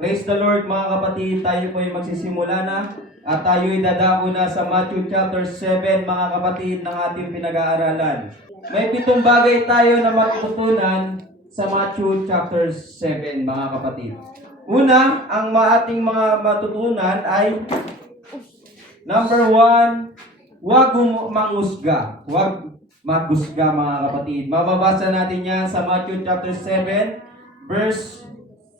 Praise the Lord mga kapatid, tayo po ay magsisimula na at tayo ay dadako na sa Matthew chapter 7 mga kapatid ng ating pinag-aaralan. May 7 bagay tayo na matutunan sa Matthew chapter 7 mga kapatid. Una, ang ating mga matutunan ay number 1, huwag mangusga. Huwag magusga mga kapatid. Mababasa natin yan sa Matthew chapter 7 verse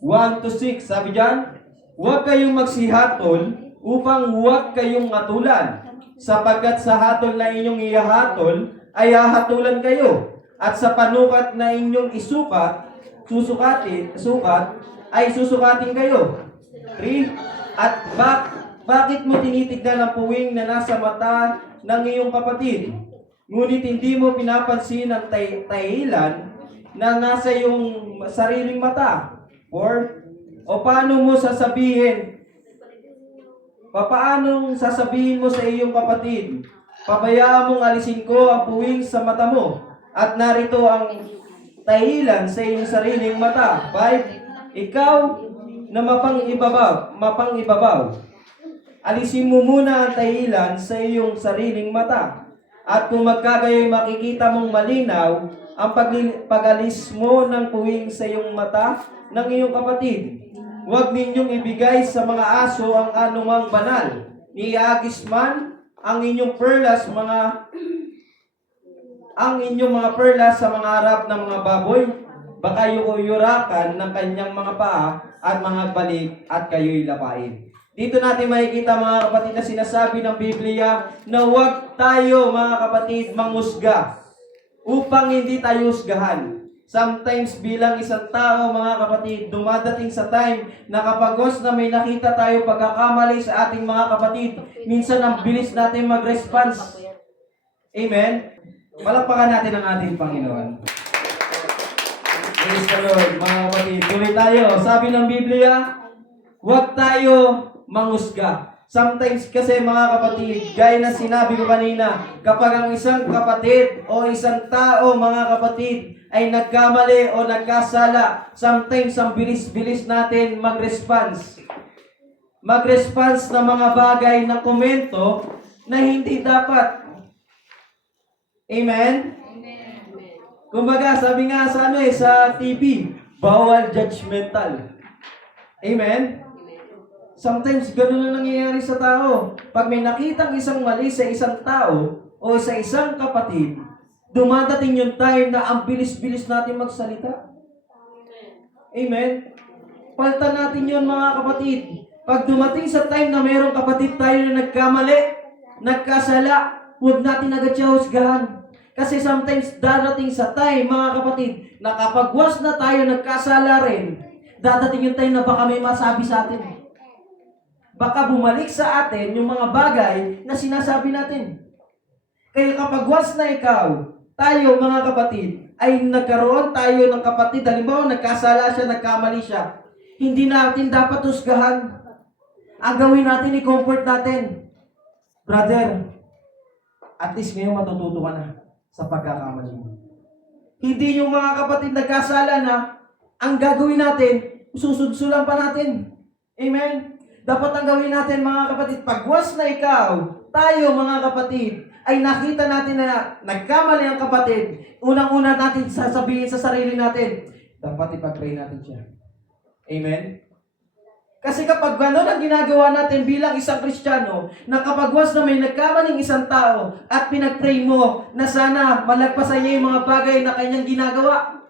1 to 6. Sabi diyan, huwag kayong magsihatol upang huwag kayong matulan, sapagkat sa hatol na inyong ihahatol ay hahatulan kayo, at sa panukat na inyong sukat ay susukatin kayo. 3. At bakit mo tinitignan ang puwing na nasa mata ng iyong kapatid, ngunit hindi mo pinapansin ang tahilan na nasa iyong sariling mata? O paano sasabihin mo sa iyong kapatid, pabayaan mong alisin ko ang puwing sa mata mo, at narito ang tahilan sa iyong sariling mata? 5. Ikaw na mapang-ibabaw, alisin mo muna ang tahilan sa iyong sariling mata, at kung magkagayoy makikita mong malinaw ang pag-alis mo ng puwing sa iyong mata ng iyong kapatid. Huwag ninyong ibigay sa mga aso ang anumang banal, ni iagis man ang inyong perlas sa mga harap ng mga baboy, baka yurakan ng kanyang mga paa at mga balik at kayo'y lapain. Dito natin makikita mga kapatid na sinasabi ng Biblia na huwag tayo mga kapatid mangusga upang hindi tayo husgahan. Sometimes bilang isang tao mga kapatid, dumadating sa time na kapag na may nakita tayo pagkakamali sa ating mga kapatid, minsan ang bilis natin mag-response. Amen? Palakpakan natin ang ating Panginoon. Praise the Lord mga kapatid. Tuloy tayo. Sabi ng Biblia, huwag tayo mangusga. Sometimes kasi mga kapatid, gaya na sinabi ko kanina, kapag ang isang kapatid o isang tao mga kapatid ay nagkamali o nagkasala, sometimes ang bilis-bilis natin mag-response. Mag-response ng mga bagay na komento na hindi dapat. Amen? Kumbaga, sabi nga sa TV, bawal judgmental. Amen? Sometimes ganun na nangyayari sa tao. Pag may nakitang isang mali sa isang tao o sa isang kapatid, dumadating yung time na ang bilis-bilis natin magsalita. Amen? Paltan natin yun mga kapatid. Pag dumating sa time na mayroong kapatid tayo na nagkamali, nagkasala, huwag natin agad siya husgahan. Kasi sometimes dadating sa time mga kapatid na kapag na tayo nagkasala rin, dadating yung time na baka may masabi sa atin. Baka bumalik sa atin yung mga bagay na sinasabi natin. Kaya kapag once na tayo mga kapatid, ay nagkaroon tayo ng kapatid, halimbawa nagkasala siya, nagkamali siya, hindi natin dapat husgahan. Ang gawin natin, i-comfort natin. Brother, at least ngayon matututo ka na sa pagkakamali mo. Hindi yung mga kapatid nagkasala na, ang gagawin natin, susudsulan pa natin. Amen? Dapat ang gawin natin mga kapatid, pag once na tayo mga kapatid, ay nakita natin na nagkamali ang kapatid, unang-una natin sasabihin sa sarili natin, dapat ipag-pray natin siya. Amen? Kasi kapag gano'n ang ginagawa natin bilang isang Kristiyano, na kapag once na may nagkamaling isang tao at pinag-pray mo na sana malagpasan niya yung mga bagay na kanyang ginagawa,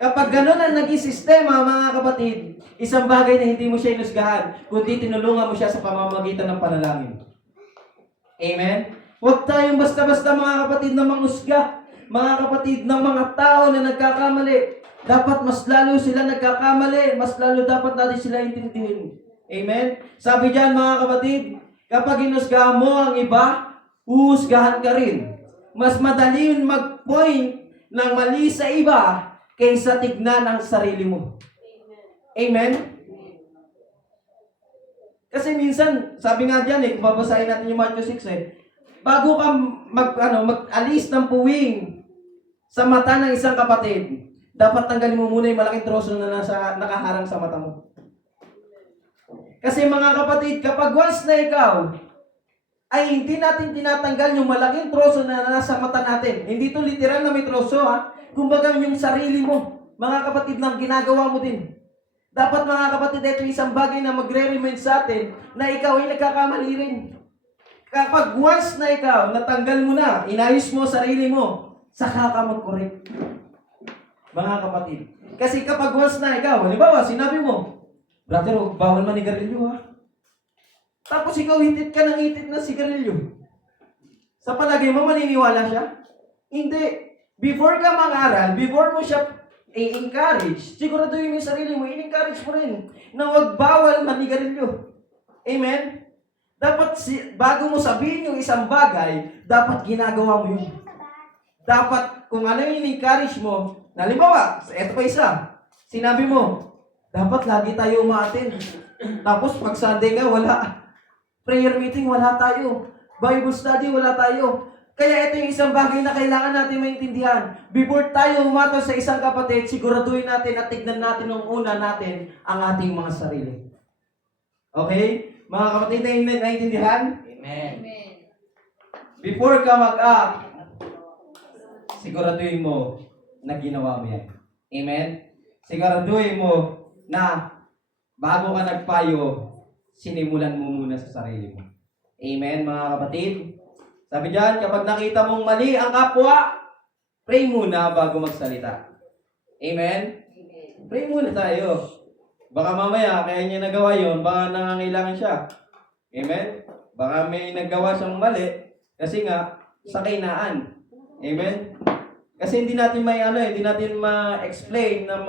kapag gano'n ang naging sistema, mga kapatid, isang bagay na hindi mo siya inusgahan, kundi tinulungan mo siya sa pamamagitan ng panalangin. Amen? Huwag tayong basta-basta mga kapatid na mangusga. Mga kapatid ng mga tao na nagkakamali. Dapat mas lalo sila nagkakamali, mas lalo dapat natin sila intindihin. Amen? Sabi diyan mga kapatid, kapag inusgahan mo ang iba, uhusgahan ka rin. Mas madali yun mag-point ng mali sa iba kaysa tignan ang sarili mo. Amen? Kasi minsan, sabi nga diyan kung babasahin natin yung Matthew 6 bago ka mag-alis ng puwing sa mata ng isang kapatid, dapat tanggalin mo muna yung malaking troso na nakaharang sa mata mo. Kasi mga kapatid, kapag once na ikaw ay hindi natin tinatanggal yung malaking troso na nasa mata natin. Hindi to literal na may troso ha. Kumbaga yung sarili mo, mga kapatid, lang ginagawa mo din. Dapat mga kapatid, ito isang bagay na magre-remind sa atin na ikaw ay nagkakamali rin. Kapag once na ikaw, natanggal mo na, inayos mo sarili mo, saka ka mag-correct. Mga kapatid. Kasi kapag once na ikaw, halimbawa, sinabi mo, brother, bawal manigarilyo ha. Tapos ikaw hitit ka ng hitit na sigarilyo. Sa palagay mo, maniniwala siya? Hindi. Before ka mangaral, before mo siya i-encourage, siguraduhin mo yung sarili mo, i-encourage mo rin na huwag bawal manigarilyo. Amen? Dapat, bago mo sabihin yung isang bagay, dapat ginagawa mo yun. Dapat, kung ano yung in-encourage mo, halimbawa, eto pa isa, sinabi mo, dapat lagi tayo umaattend. Tapos, pag Sunday ka, wala. Prayer meeting, wala tayo. Bible study, wala tayo. Kaya ito yung isang bagay na kailangan natin maintindihan. Before tayo umato sa isang kapatid, siguraduhin natin at tignan natin nung una natin ang ating mga sarili. Okay? Mga kapatid, naiintindihan? Amen. Before ka mag-act, siguraduhin mo na ginawa mo yan. Amen? Siguraduhin mo na bago ka nagpayo, sinimulan mo muna sa sarili mo. Amen, mga kapatid? Sabi diyan, kapag nakita mong mali ang kapwa, pray muna bago magsalita. Amen? Pray muna tayo. Baka mamaya, kaya niya nagawa yon, baka nangangailangan siya. Amen? Baka may nagawa siyang mali, kasi nga, sa kainaan. Amen? Kasi hindi natin hindi natin ma-explain na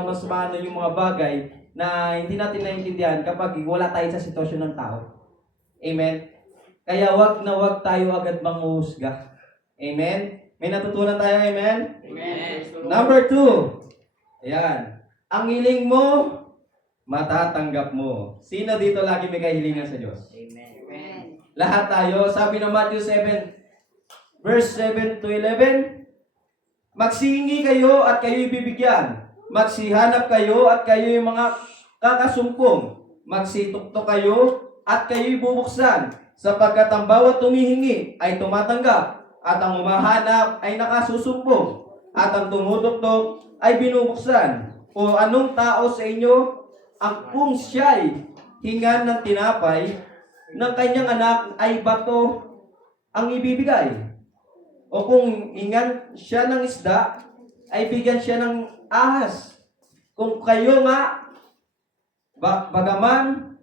mas maano yung mga bagay na hindi natin naiintindihan kapag wala tayo sa sitwasyon ng tao. Amen? Kaya wag na wag tayo agad manghuhusga. Amen? May natutunan tayo, amen? Amen. Number 2. Ayan. Ang hiling mo, matatanggap mo. Sino dito lagi may kahilingan sa Diyos? Amen. Lahat tayo. Sabi ng Matthew 7, verse 7 to 11, magsihingi kayo at kayo'y bibigyan. Magsihanap kayo at kayo'y mga kakasumpong. Magsituktok kayo at kayo'y bubuksan. Sapagkat ang bawat tumihingi ay tumatanggap, at ang humahanap ay nakasusumpong, at ang tumuduktok ay binubuksan. O anong tao sa inyo ang kung siya'y hingan ng tinapay ng kanyang anak ay bato ang ibibigay? O kung hingan siya ng isda, ay bigyan siya ng ahas. Kung kayo nga, bagaman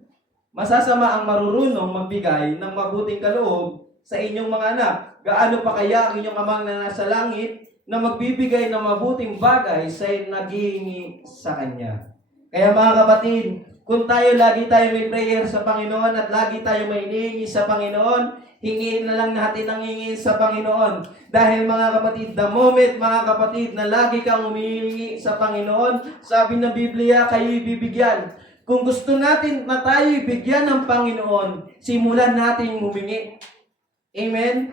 masasama ang marurunong magbigay ng mabuting kaloob sa inyong mga anak, gaano pa kaya ang inyong amang na nasa langit na magbibigay ng mabuting bagay sa naghihingi sa Kanya. Kaya mga kapatid, kung lagi tayo may prayer sa Panginoon at lagi tayo may hinihingi sa Panginoon, hingiin na lang natin ang hingin sa Panginoon. Dahil mga kapatid, the moment mga kapatid na lagi kang humihingi sa Panginoon, sabi ng Biblia, kayo'y bibigyan. Kung gusto natin na tayo'y bigyan ng Panginoon, simulan natin humingi. Amen?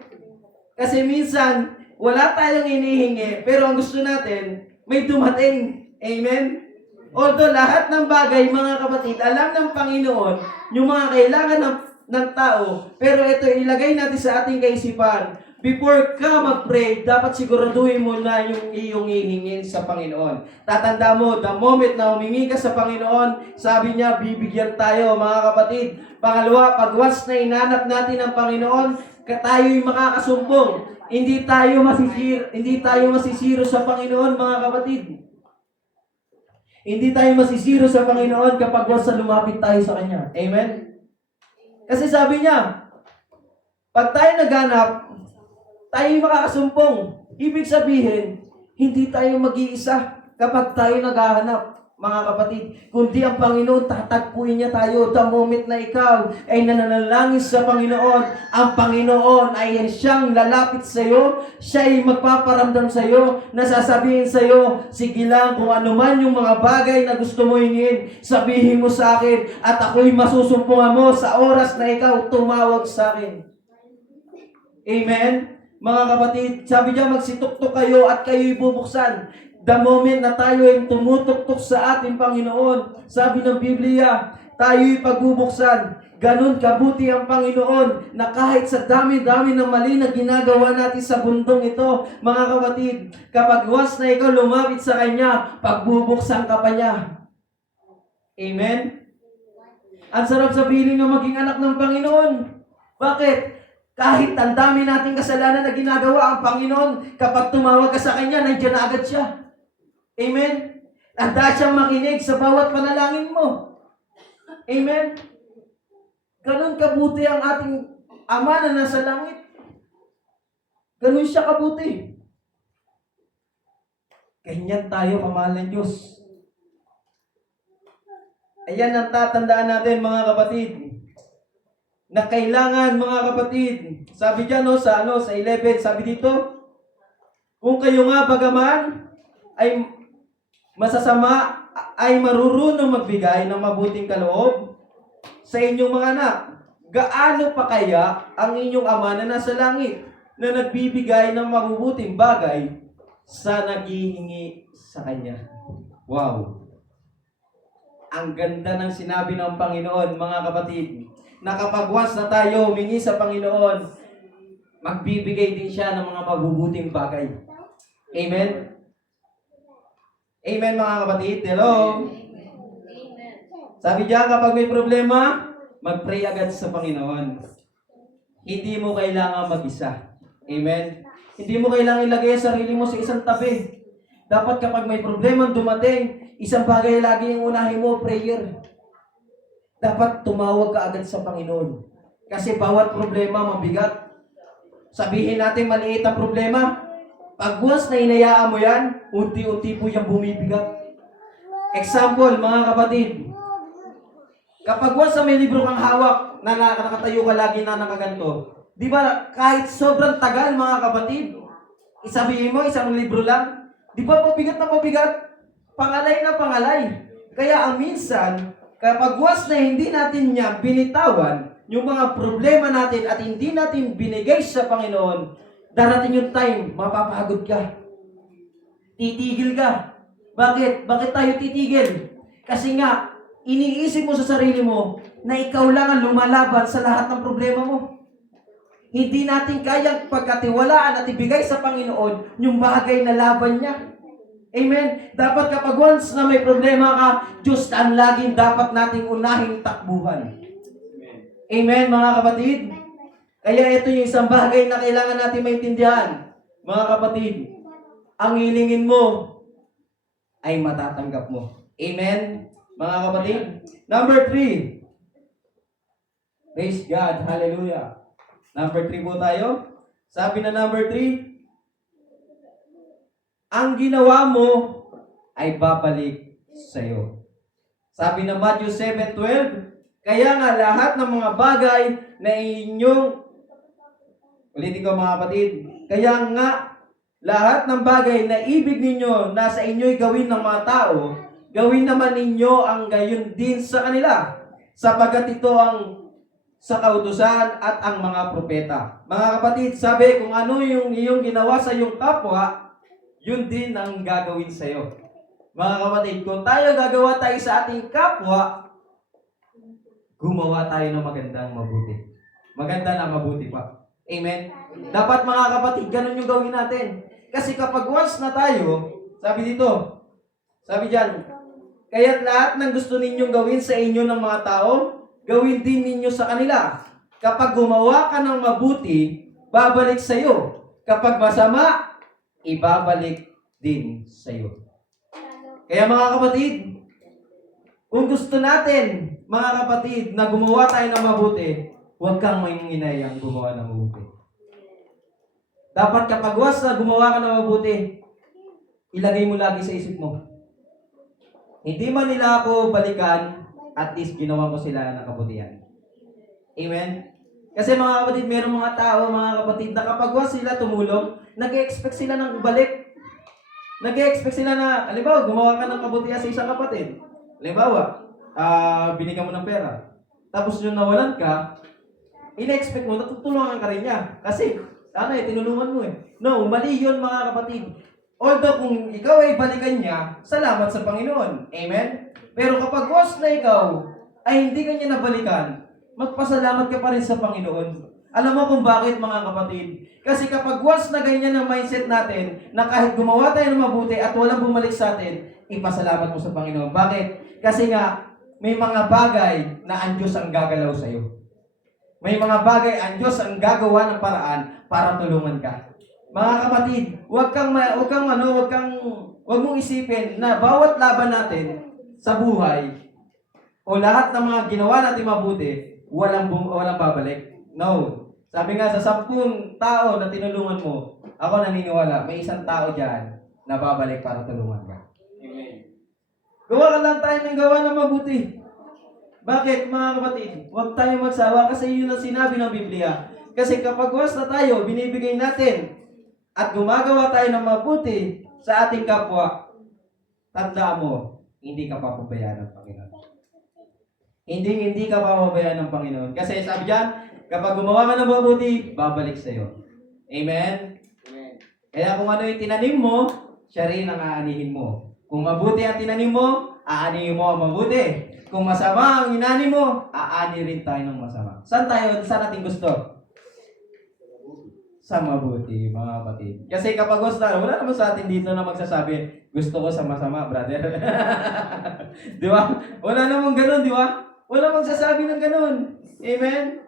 Kasi minsan, wala tayong hinihingi, pero ang gusto natin, may dumating. Amen? Although lahat ng bagay, mga kapatid, alam ng Panginoon, yung mga kailangan ng tao, pero ito ilagay natin sa ating kaisipan. Before ka mag-pray, dapat siguraduhin mo na yung iyong hihingin sa Panginoon. Tatanda mo, the moment na humingi ka sa Panginoon, sabi niya, bibigyan tayo, mga kapatid. Pangalawa, pag once na inanap natin ang Panginoon, tayo'y makakasumbong. Hindi tayo masisiro sa Panginoon, mga kapatid. Hindi tayo masisiro sa Panginoon kapag once na lumapit tayo sa Kanya. Amen? Kasi sabi niya, pag tayo naghanap, tayo makakasumpong. Ibig sabihin, hindi tayo mag-iisa kapag tayo naghahanap, mga kapatid. Kundi ang Panginoon, tatagpuin niya tayo. The moment na ikaw ay nananalangin sa Panginoon, ang Panginoon ay siyang lalapit sa iyo, siya ay magpaparamdam sa iyo, nasasabihin sa iyo, sige lang kung ano man yung mga bagay na gusto mo hingin, sabihin mo sa akin, at ako'y masusumpungan mo sa oras na ikaw tumawag sa akin. Amen? Mga kapatid, sabi niya, magsituktok kayo at kayo'y bubuksan. The moment na tayo ay tumutuktok sa ating Panginoon, sabi ng Biblia, tayo'y pagbubuksan. Ganun kabuti ang Panginoon na kahit sa dami-dami ng mali na ginagawa natin sa bundong ito, mga kapatid, kapag once na ikaw lumapit sa Kanya, pagbubuksan ka pa niya. Amen? Ang sarap sa feeling na maging anak ng Panginoon. Bakit? Kahit ang dami nating kasalanan na ginagawa, ang Panginoon, kapag tumawag ka sa Kanya, nandiyan na agad siya. Amen? Handa siyang makinig sa bawat panalangin mo. Amen? Ganun kabuti ang ating Ama na nasa langit. Ganun siya kabuti. Ganyan tayo kamahal ng Diyos. Ayan ang tatandaan natin, mga kapatid. Na kailangan, mga kapatid, sabi dyan sa 11, sabi dito, kung kayo nga bagaman ay masasama, ay marurunong magbigay ng mabuting kaloob sa inyong mga anak, gaano pa kaya ang inyong Ama na nasa langit na nagbibigay ng mabubuting bagay sa naghihingi sa Kanya? Wow! Ang ganda ng sinabi ng Panginoon, mga kapatid, na kapag once na tayo humingi sa Panginoon, magbibigay din siya ng mga mabubuting bagay. Amen? Amen, mga kapatid. Hello? Sabi diyan, kapag may problema, mag-pray agad sa Panginoon. Hindi mo kailangan mag-isa. Amen? Hindi mo kailangan ilagay ang sarili mo sa isang tabi. Dapat kapag may problema dumating, isang bagay lagi yung unahin mo, prayer. Dapat tumawag ka agad sa Panginoon. Kasi bawat problema mabigat. Sabihin natin maliit ang problema. Pag once na inayaan mo yan, unti-unti po yung bumibigat. Example, mga kapatid. Kapag once na may libro kang hawak, na nakatayo ka lagi na nakaganto, di ba kahit sobrang tagal, mga kapatid, isabihin mo, isang libro lang, di ba pabigat na pabigat? Pangalay na pangalay. Kaya ang minsan, kapag once na hindi natin niya binitawan, yung mga problema natin at hindi natin binigay sa Panginoon, darating yung time, mapapagod ka. Titigil ka. Bakit? Bakit tayo titigil? Kasi nga, iniisip mo sa sarili mo na ikaw lang ang lumalaban sa lahat ng problema mo. Hindi natin kayang pagkatiwalaan at ibigay sa Panginoon yung bagay na laban niya. Amen? Dapat kapag once na may problema ka, Diyos ang laging dapat nating unahing takbuhan. Amen, mga kapatid? Kaya ito yung isang bagay na kailangan natin maintindihan. Mga kapatid, ang hilingin mo ay matatanggap mo. Amen? Mga kapatid? Number 3. Praise God. Hallelujah. Number 3 po tayo. Sabi na number 3, ang ginawa mo ay babalik sa iyo. Sabi na Matthew 7:12, kaya nga lahat ng mga bagay na inyong, ulitin ko mga kapatid, kaya nga lahat ng bagay na ibig ninyo na sa inyo'y gawin ng mga tao, gawin naman ninyo ang gayon din sa kanila, sapagat ito ang sa kautusan at ang mga propeta. Mga kapatid, sabi, kung ano yung iyong ginawa sa iyong kapwa, yun din ang gagawin sa iyo. Mga kapatid, kung tayo gagawa tayo sa ating kapwa, gumawa tayo ng magandang mabuti. Maganda na mabuti pa. Amen? Dapat mga kapatid, ganun yung gawin natin. Kasi kapag once na tayo, sabi dito, sabi dyan, kaya't lahat ng gusto ninyong gawin sa inyo ng mga tao, gawin din ninyo sa kanila. Kapag gumawa ka ng mabuti, babalik sa iyo. Kapag masama, ibabalik din sa iyo. Kaya mga kapatid, kung gusto natin, mga kapatid, na gumawa tayo ng mabuti, huwag kang manginginayang gumawa ng mabuti. Dapat kapag once na gumawa ka ng mabuti, ilagay mo lagi sa isip mo. Hindi man nila ako balikan, at least ginawa ko sila ng kabutihan. Amen? Kasi mga kapatid, mayroong mga tao, mga kapatid, na kapag once sila tumulong, nag-expect sila ng balik. Nag-expect sila na, halimbawa, gumawa ka ng kabutihan sa isang kapatid. Halimbawa, binigyan mo ng pera. Tapos yung nawalan ka, in-expect mo, natutulungan ka rin niya. Kasi, tinulungan mo eh. No, mali yun mga kapatid. Although kung ikaw ay balikan niya, salamat sa Panginoon. Amen? Pero kapag once na ikaw ay hindi ka niya nabalikan, magpasalamat ka pa rin sa Panginoon. Alam mo kung bakit, mga kapatid? Kasi kapag once na ganyan ang mindset natin, na kahit gumawa tayo ng mabuti at walang bumalik sa atin, ipasalamat mo sa Panginoon. Bakit? Kasi nga, may mga bagay na ang Diyos ang gagalaw sa iyo. May mga bagay ang Diyos ang gagawa ng paraan para tulungan ka. Mga kapatid, wag mong isipin na bawat laban natin sa buhay o lahat ng mga ginawa natin mabuti, walang babalik. No. Sabi nga sa 10 tao na tinulungan mo, ako naniniwala, may isang tao diyan na babalik para tulungan ka. Amen. Gawa ka lang tayo ng gawa ng mabuti. Bakit, mga kapatid? Huwag tayo magsawa kasi yun ang sinabi ng Biblia. Kasi kapag once na tayo, binibigay natin at gumagawa tayo ng mabuti sa ating kapwa, tandaan mo, hindi ka papabayaan ng Panginoon. Hindi ka papabayaan ng Panginoon. Kasi sabi diyan, kapag gumawa ka ng mabuti, babalik sa iyo. Amen? Amen. Kaya kung ano yung tinanim mo, siya rin ang aanihin mo. Kung mabuti ang tinanim mo, aanihin mo ang mabuti. Kung masama ang inanim mo, aani rin tayo ng masama. Saan natin gusto? Sa mabuti, mga kapatid. Kasi kapag gusto, wala naman sa atin dito na magsasabi, gusto ko sa masama, brother. Di ba? Wala namang ganun, di ba? Wala magsasabi ng ganun. Amen?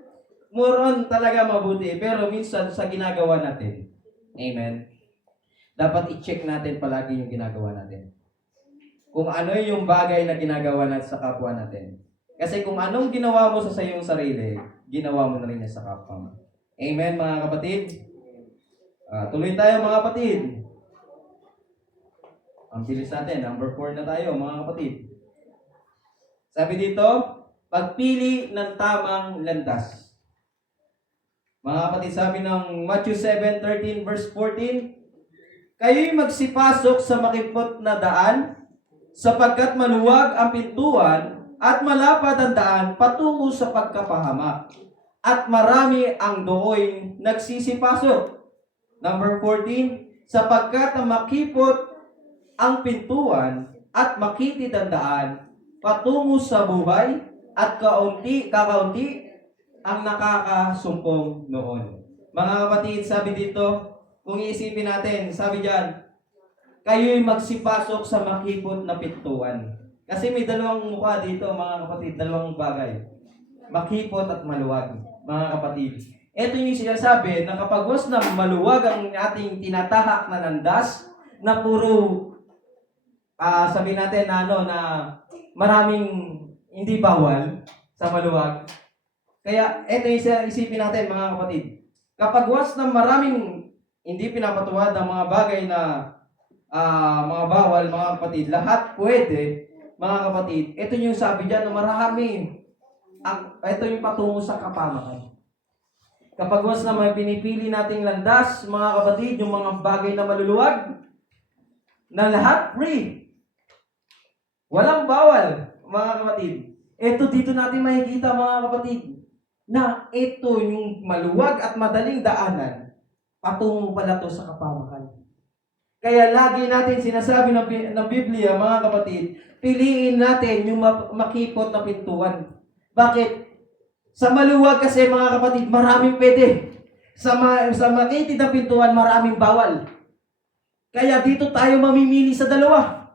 More on talaga mabuti. Pero minsan sa ginagawa natin, amen, dapat i-check natin palagi yung ginagawa natin. Kung ano yung bagay na ginagawa natin sa kapwa natin. Kasi kung anong ginawa mo sa iyong sarili, ginawa mo na rin sa kapwa mo. Amen, mga kapatid? Tuloy tayo, mga kapatid. Ang bilis natin. Number 4 na tayo, mga kapatid. Sabi dito, pagpili ng tamang landas. Mga kapatid, sabi ng Matthew 7:13 verse 14, kayo'y magsipasok sa makipot na daan, sapagkat maluwag ang pintuan at malapad ang daan patungo sa pagkapahamak, at marami ang dooy nagsisipasok. Number 14, sapagkat makipot ang pintuan at makitid ang daan patungo sa buhay, at kakaunti ang nakakasumpong noon. Mga kapatid, sabi dito, kung iisipin natin, sabi diyan, kayo'y magsipasok sa makipot na pintuan. Kasi may dalawang mukha dito, mga kapatid, dalawang bagay. Makipot at maluwag, mga kapatid. Ito yung sinasabi na kapag was na maluwag ang ating tinatahak na landas, na puro, sabi natin na maraming hindi bawal sa maluwag. Kaya ito yung isipin natin, mga kapatid. Kapag was na maraming hindi pinapatuwad ang mga bagay na mga bawal, mga kapatid, lahat pwede, mga kapatid. Ito yung sabi dyan na marami. Ito yung patungo sa kapamakan. Kapag was na may pinipili nating landas, mga kapatid, yung mga bagay na maluluwag, na lahat free. Walang bawal, mga kapatid. Ito dito natin makikita, mga kapatid, na ito yung maluwag at madaling daanan, patungo pala to sa kapamakan. Kaya lagi natin sinasabi ng Biblia, mga kapatid, piliin natin yung makipot na pintuan. Bakit? Sa maluwag kasi, mga kapatid, maraming pwede. Sa makitid na pintuan, maraming bawal. Kaya dito tayo mamimili sa dalawa.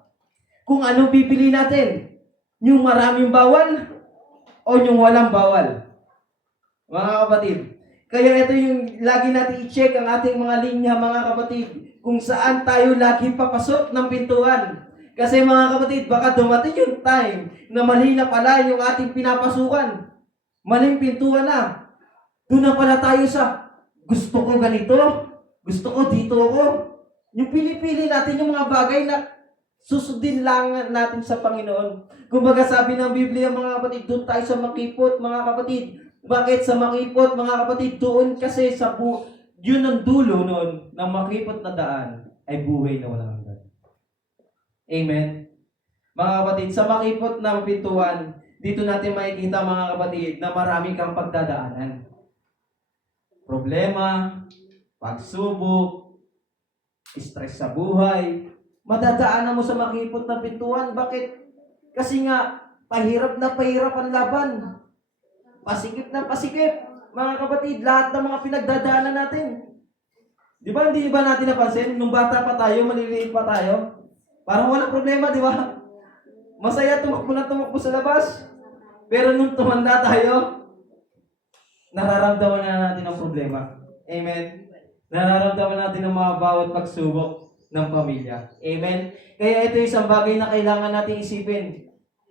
Kung anong pipili natin. Yung maraming bawal o yung walang bawal. Mga kapatid, kaya ito yung lagi natin i-check ang ating mga linya, mga kapatid, kung saan tayo lagi papasok ng pintuan. Kasi, mga kapatid, baka dumating yung time na mali na pala yung ating pinapasukan. Maling pintuan na. Doon na pala tayo sa gusto ko ganito, gusto ko dito ako. Yung pinipili natin yung mga bagay na susundin lang natin sa Panginoon. Kumbaga sabi ng Biblia, mga kapatid, doon tayo sa makipot, mga kapatid. Bakit sa makipot, mga kapatid? Doon kasi yun ang dulo noon ng makipot na daan ay buhay na walang hanggan. Amen? Mga kapatid, sa makipot na pintuan, dito natin makikita, mga kapatid, na marami kang pagdadaanan. Problema, pagsubok, stress sa buhay, madadaanan mo sa makipot na pintuan. Bakit? Kasi nga, Pahirap na pahirap ang laban. Pasikip na pasikip. Mga kapatid, lahat ng mga pinagdadaanan natin. Di ba, hindi ba natin napansin? Nung bata pa tayo, maliliit pa tayo, parang walang problema, di ba? Masaya tumakbo sa labas. Pero nung tumanda tayo, nararamdaman na natin ang problema. Amen? Nararamdaman natin ang mga bawat pagsubok ng pamilya. Amen? Kaya ito isang bagay na kailangan natin isipin.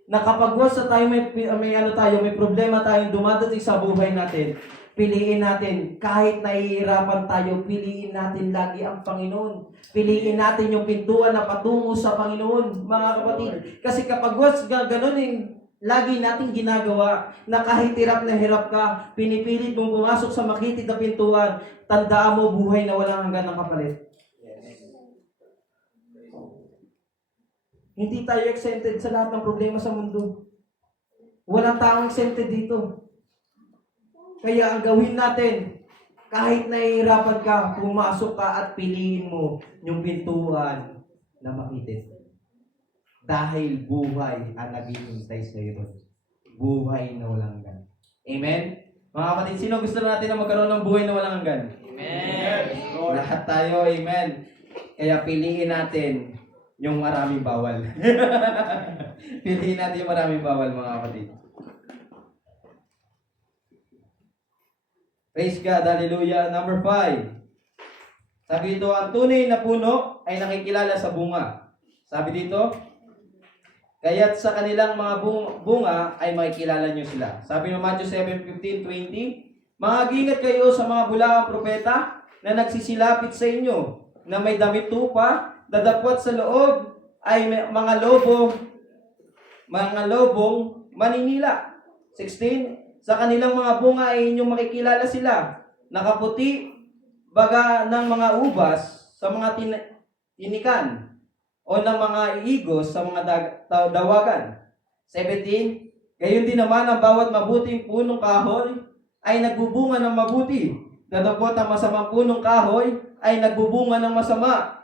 Na kapag once na tayo may problema tayong dumadating sa buhay natin, piliin natin, kahit nahihirapan tayo, piliin natin lagi ang Panginoon. Piliin natin yung pintuan na patungo sa Panginoon, mga kapatid. Kasi kapag once ganun lagi natin ginagawa, na kahit hirap na hirap ka, pinipilit mong pumasok sa makitid na pintuan, tandaan mo buhay na walang hanggan ng kapalit. Hindi tayo exempted sa lahat ng problema sa mundo. Walang taong exempted dito. Kaya ang gawin natin, kahit nahihirapan ka, pumasok ka at piliin mo yung pintuan na makitid. Dahil buhay ang naghihintay sa iyo. Buhay na walang hanggan. Amen? Mga kapatid, sino gusto natin na magkaroon ng buhay na walang hanggan? Amen! Lahat tayo, amen. Kaya piliin natin yung maraming bawal. Piliin natin yung maraming bawal, mga kapatid. Praise God, hallelujah. Number 5. Sabi dito, ang tunay na puno ay nakikilala sa bunga. Sabi dito, kaya't sa kanilang mga bunga ay makikilala nyo sila. Sabi ng Matthew 7:15-20, Mag-ingat kayo sa mga bulaang propeta na nagsisilapit sa inyo, na may damit tupa, dadapwat sa loob ay mga lobong maninila. 16, sa kanilang mga bunga ay inyong makikilala sila. Nakaputi, baga ng mga ubas sa mga tinikan o ng mga igos sa mga dawagan. 17, gayon din naman ang bawat mabuting punong kahoy ay nagbubunga ng mabuti. Dadapot ang masamang punong kahoy ay nagbubunga ng masama.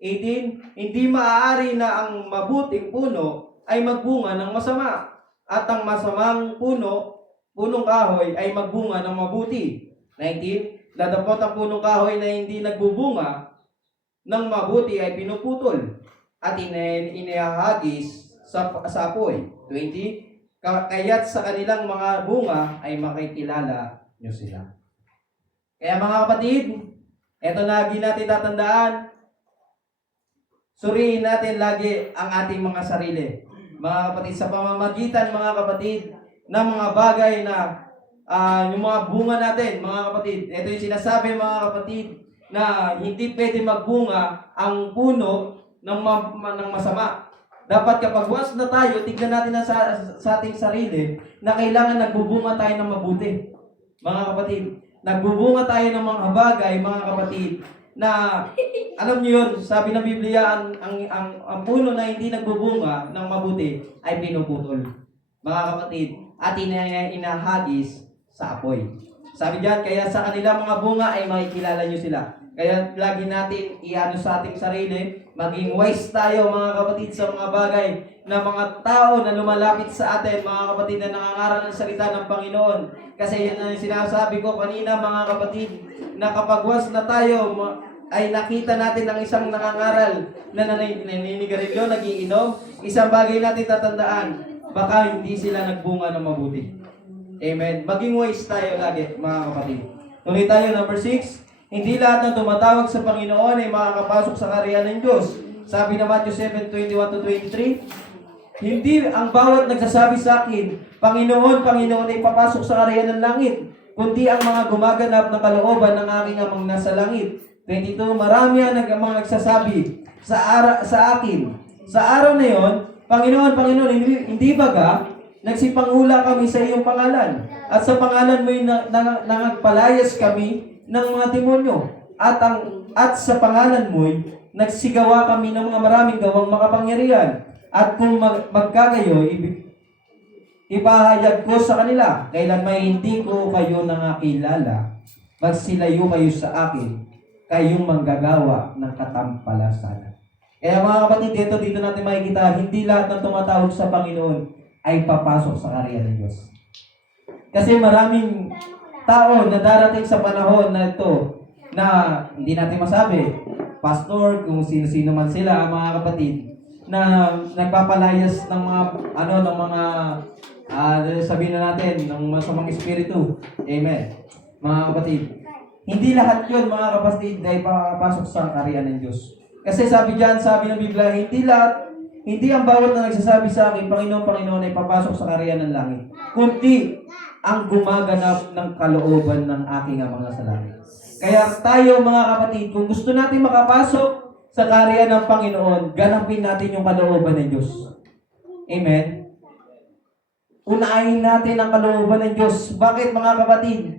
18, hindi maaari na ang mabuting puno ay magbunga ng masama at ang masamang punong kahoy ay magbunga ng mabuti. 19, dadapot ang punong kahoy na hindi nagbubunga ng mabuti ay pinuputol at inihahagis sa apoy. 20, kaya't sa kanilang mga bunga ay makikilala nyo sila. Kaya mga kapatid, eto lagi natin tatandaan, suriin natin lagi ang ating mga sarili. Mga kapatid, sa pamamagitan, mga kapatid, ng mga bagay na yung mga bunga natin, mga kapatid. Ito yung sinasabi, mga kapatid, na hindi pwede magbunga ang puno ng masama. Dapat kapag once na tayo, tignan natin na sa ating sarili na kailangan nagbubunga tayo ng mabuti. Mga kapatid, nagbubunga tayo ng mga bagay, mga kapatid, na alam niyo yun, sabi ng Biblia, ang puno na hindi nagbubunga ng mabuti ay pinuputol. Mga kapatid, at inahagis sa apoy. Sabi diyan, kaya sa kanilang mga bunga ay makikilala niyo sila. Kaya lagi natin iano sa ating sarili, maging wise tayo, mga kapatid, sa mga bagay na mga tao na lumalapit sa atin, mga kapatid, na nangangaral ng salita ng Panginoon. Kasi yan ang sinasabi ko kanina, mga kapatid, na kapag once na tayo ay nakita natin ang isang nangangaral na naninigarilyo, nagiinom, isang bagay natin tatandaan, baka hindi sila nagbunga ng mabuti. Amen. Maging wise tayo lagi, mga kapatid. Tuloy tayo, number 6. Hindi lahat ng tumatawag sa Panginoon ay makakapasok sa kaharian ng Diyos. Sabi na Matthew 7:21-23, hindi ang bawat nagsasabi sa akin, Panginoon, Panginoon, ay papasok sa kaharian ng langit, kundi ang mga gumaganap ng kalooban ng aking amang nasa langit. 22, marami ang mga nagsasabi sa akin. Sa araw na yon, Panginoon, Panginoon, hindi baga nagsipangula kami sa iyong pangalan, at sa pangalan mo'y nangagpalayas kami ng mga demonyo, at sa pangalan mo'y nagsigawa kami ng mga maraming gawang makapangyarihan, at kung magkagayo, ipahayag ko sa kanila, kailan may hindi ko kayo nangakilala, magsilayo kayo sa akin, kayong manggagawa ng katampalasan. Kaya mga kapatid, dito natin makikita, hindi lahat ng tumatawag sa Panginoon ay papasok sa kaharian ng Diyos. Kasi maraming tao na darating sa panahon na ito na hindi natin masabi, pastor, kung sino-sino man sila, mga kapatid, na nagpapalayas ng mga sabihin na natin ng masamang espiritu. Amen. Mga kapatid, hindi lahat 'yon, mga kapatid, ay papasok sa kaharian ng Diyos. Kasi sabi ng Biblia, hindi ang bawat na nagsasabi sa akin, Panginoon, Panginoon, ay papasok sa kaharian ng langit, kundi ang gumaganap ng kalooban ng aking Ama sa langit. Kaya tayo, mga kapatid, kung gusto natin makapasok sa kaharian ng Panginoon, ganapin natin yung kalooban ng Diyos. Amen? Unahin natin ang kalooban ng Diyos. Bakit, mga kapatid?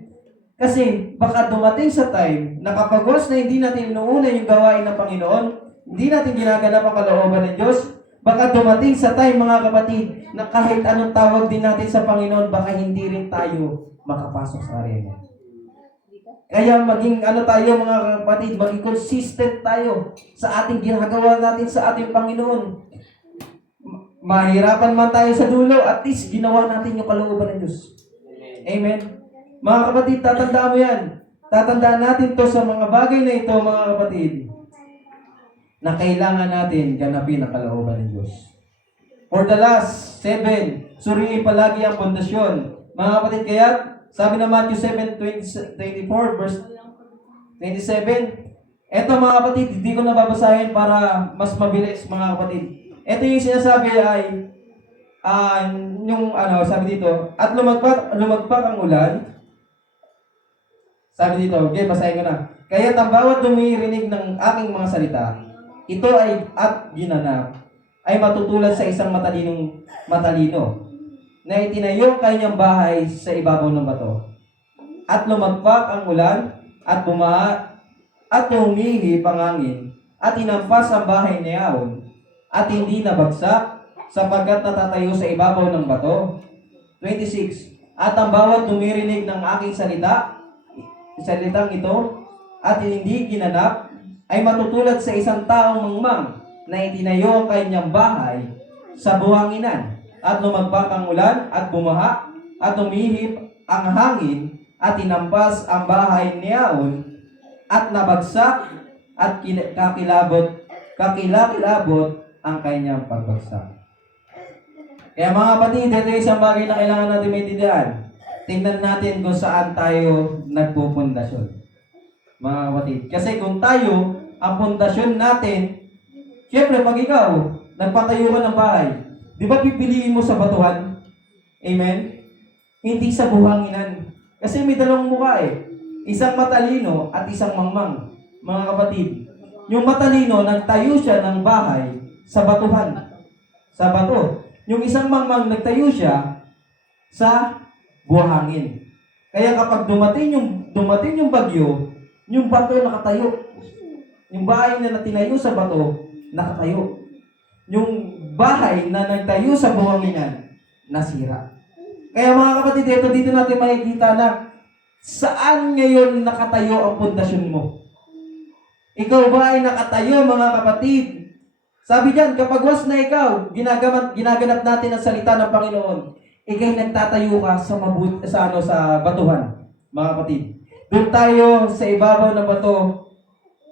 Kasi baka dumating sa time na kapag na hindi natin inuuna yung gawain ng Panginoon, hindi natin ginaganap ang kalooban ng Diyos, baka dumating sa time, mga kapatid, na kahit anong tawag din natin sa Panginoon, baka hindi rin tayo makapasok sa kaharian niya. Kaya maging tayo, mga kapatid, maging consistent tayo sa ating ginagawa natin sa ating Panginoon. Mahirapan man tayo sa dulo, at least ginawa natin yung kalooban ng Diyos. Amen. Mga kapatid, tatandaan mo yan. Tatandaan natin to sa mga bagay na ito, mga kapatid, na kailangan natin ganapin ang kalooban ng Diyos. For the last 7, suriin palagi ang pundasyon. Mga kapatid, kaya sabi na Matthew 7:24 verse 27, eto, mga kapatid, hindi ko nababasahin para mas mabilis, mga kapatid. Ito yung sinasabi ay, sabi dito, at lumagpak ang ulan. Sabi dito, okay, basahin ko na. Kaya't ang bawat dumirinig ng aking mga salita, ito ay at ginanap, ay matutulad sa isang matalino, na itinayo ang kanyang bahay sa ibabaw ng bato. At lumagpak ang ulan, at bumaha, at humihip ang hangin, at inampas ang bahay niyaon, at hindi nabagsak, sapagkat natatayo sa ibabaw ng bato. 26. At ang bawat dumirinig ng aking salitang ito, at hindi ginanap, ay matutulad sa isang taong mangmang na itinayo ang kanyang bahay sa buhanginan, at lumagpak ang ulan, at bumaha, at umihip ang hangin, at inampas ang bahay niyaon, at nabagsak, at kakilakilabot ang kanyang pagbagsak. Kaya, mga kapatid, ito yung isang bagay na kailangan natin maintindihan. Tingnan natin kung saan tayo nagpupundasyon, mga kapatid. Kasi kung tayo, ang pundasyon natin, syempre, pag ikaw, nagpatayo ka ng bahay, di ba pipiliin mo sa batuhan? Amen? Hindi sa buhanginan. Kasi may dalawang mukha eh. Isang matalino at isang mangmang, mga kapatid. Yung matalino, nagtayo siya ng bahay sa batuhan. Sa bato. Yung isang mangmang, nagtayo siya sa buhangin. Kaya kapag dumating yung bagyo, yung bato nakatayo. Yung bahay na tinayo sa bato, nakatayo. Yung bahay na nagtayo sa buhanginan, nasira. Kaya, mga kapatid, dito natin makikita na saan ngayon nakatayo ang pundasyon mo. Ikaw ba ay nakatayo, mga kapatid? Sabi diyan, kapag na ikaw, ginaganap natin ang salita ng Panginoon, ikay nagtatayo ka sa batuhan, mga kapatid. Doon tayo sa ibabaw ng bato,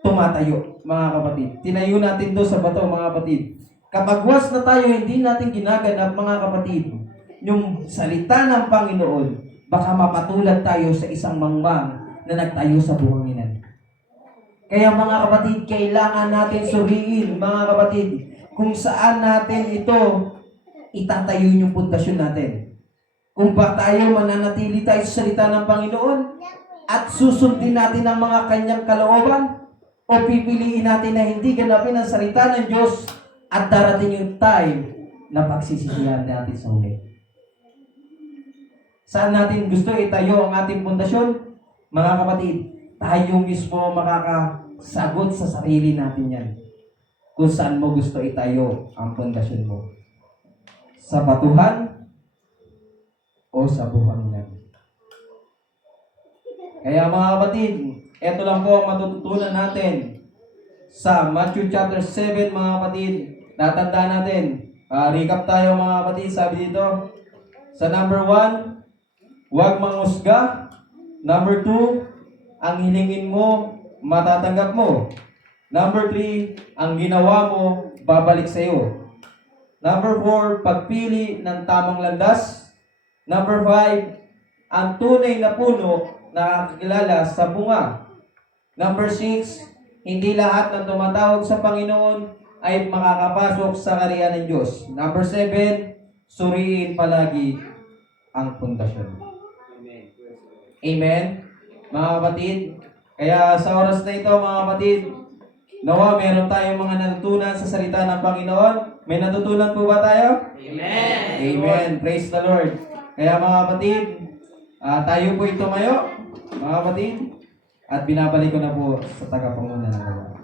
tumatayo, mga kapatid. Tinayo natin doon sa bato, mga kapatid. Kapag na tayo, hindi natin ginaganap, mga kapatid, yung salita ng Panginoon, baka mapatulad tayo sa isang mangmang na nagtayo sa buhanginan. Kaya, mga kapatid, kailangan natin suriin, mga kapatid, kung saan natin ito itatayo yung pundasyon natin. Kung ba tayo mananatili tayo sa salita ng Panginoon at susundin natin ang mga kanyang kalooban, o pipiliin natin na hindi ganapin ang salita ng Diyos at darating yung time na pagsisisihan natin sa huli. Saan natin gusto itayo ang ating pundasyon? Mga kapatid, tayo mismo makakasagot sa sarili natin yan. Kung saan mo gusto itayo ang pundasyon mo. Sa batuhan o sa buhanginan. Kaya, mga kapatid, ito lang po ang matututunan natin sa Matthew chapter 7, mga kapatid. Natandaan natin, Recap tayo mga kapatid, sabi dito. Sa number 1, huwag manghusga. Number 2, ang hilingin mo, matatanggap mo. Number 3, ang ginawa mo, babalik sa iyo. Number 4, pagpili ng tamang landas. Number 5, ang tunay na puno nakakilala sa bunga. Number 6, hindi lahat ng tumatawag sa Panginoon ay makakapasok sa kaharian ng Diyos. Number 7, suriin palagi ang pundasyon. Amen. Mga kapatid, kaya sa oras na ito mga kapatid, nawa meron tayong mga natutunan sa salita ng Panginoon. May natutunan po ba tayo? Amen. Amen. Praise the Lord. Kaya mga kapatid, tayo po tumayo, mga kapatid, at binabalik ko na po sa tagapanguna ng